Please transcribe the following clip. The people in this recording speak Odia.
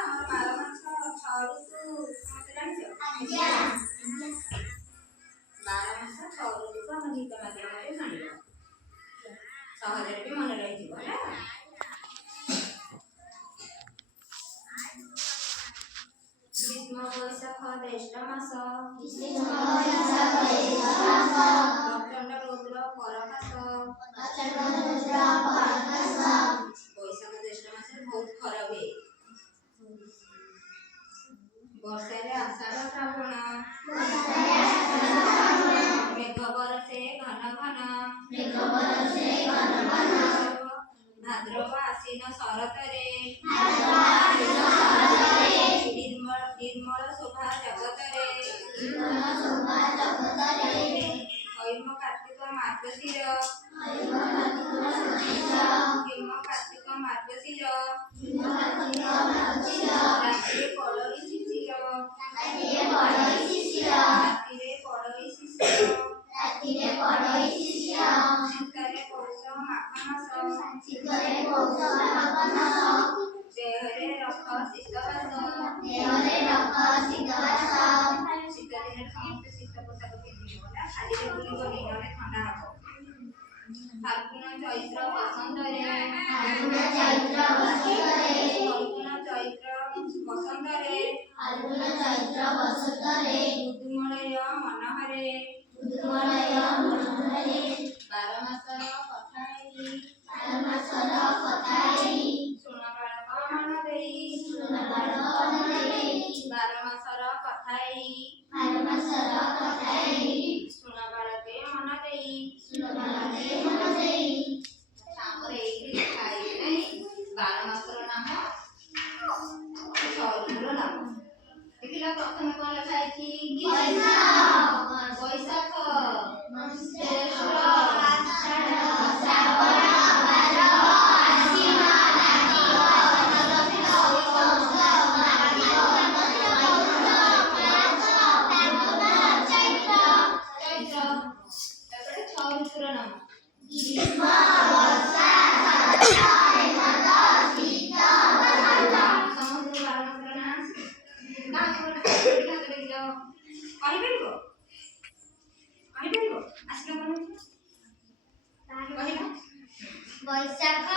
ଆମର 12 ମାସ 6 ଋତୁ ସମସ୍ତେ ଜାଣିଛ? 12 ମାସ 6 ଋତୁକୁ ଆମ ଗୀତ ମାଧ୍ୟମରେ ଶୁଣିବ। ସହଜରେ ବି ମନେ ରହିଯିବ ହେଲା। ଗ୍ରୀଷ୍ମ ବୈଶାଖ ଜ୍ୟେଷ୍ଠ ମାସ ପ୍ରଚଣ୍ଡ ରୌଦ୍ର ପରଭାସ। ବୈଶାଖ ଜ୍ୟେଷ୍ଠ ମାସରେ ବହୁତ ଖରା ହୁଏ। ବର୍ଷାରେ ଆଷାଢ଼ ଶ୍ରାବଣ ମେଘ ବରଷେ ଘନ ଘନ। ଭାଦ୍ରବ ଆଶ୍ୱିନ ଶରତରେ ନିର୍ମଳ ଶୋଭା ଜଗତରେ। କୈମ କାର୍ତ୍ତିକ ମାର୍ଗଶିର ରାତିରେ ପଡ଼ଇ ଶିଶିର। ଶୀତରେ ପୌଷ ମାଘ ମାସ। ଦେହରେ ରଖ ଶୀତବାସ। ଶୀତ ଦିନରେ ସମସ୍ତେ ଶୀତ ପୋଷାକ ପିନ୍ଧିବ ନା, ଖାଲିରେ ବୁଲିବନି ନହେଲେ ଥଣ୍ଡା ହବ। ଫାଲ୍ଗୁନ ଚୈତ୍ର ବସନ୍ତରେ ମୃଦୁମଳୟ ମନହରେ। 12 ମାସର କଥା ଏଇ ଶୁଣ ବାଳକ ମନ ଦେଇ। 12 ମାସର କଥା ଏଇ ଶୁଣ ବାଳକେ ମନ ଦେଇ। ଆମର ଏଇଠି ଲେଖା ହେଇଛି ନାଇଁ 12 ମାସର ନାମ 6 ଋତୁର ନାମ। ଦେଖିଲ ପ୍ରଥମେ କଣ ଲେଖା ହେଇଛି? ବୈଶାଖ ଜ୍ୟେଷ୍ଠ ତାପରେ 6 ଋତୁର ନାମ ଗ୍ରୀଷ୍ମ ବର୍ଷା ସମୁଦ୍ର 12 ମାସର ନାଁ କହିପାରିବ? ଆସିଲା ମନେ କହିଲା? ବୈଶାଖ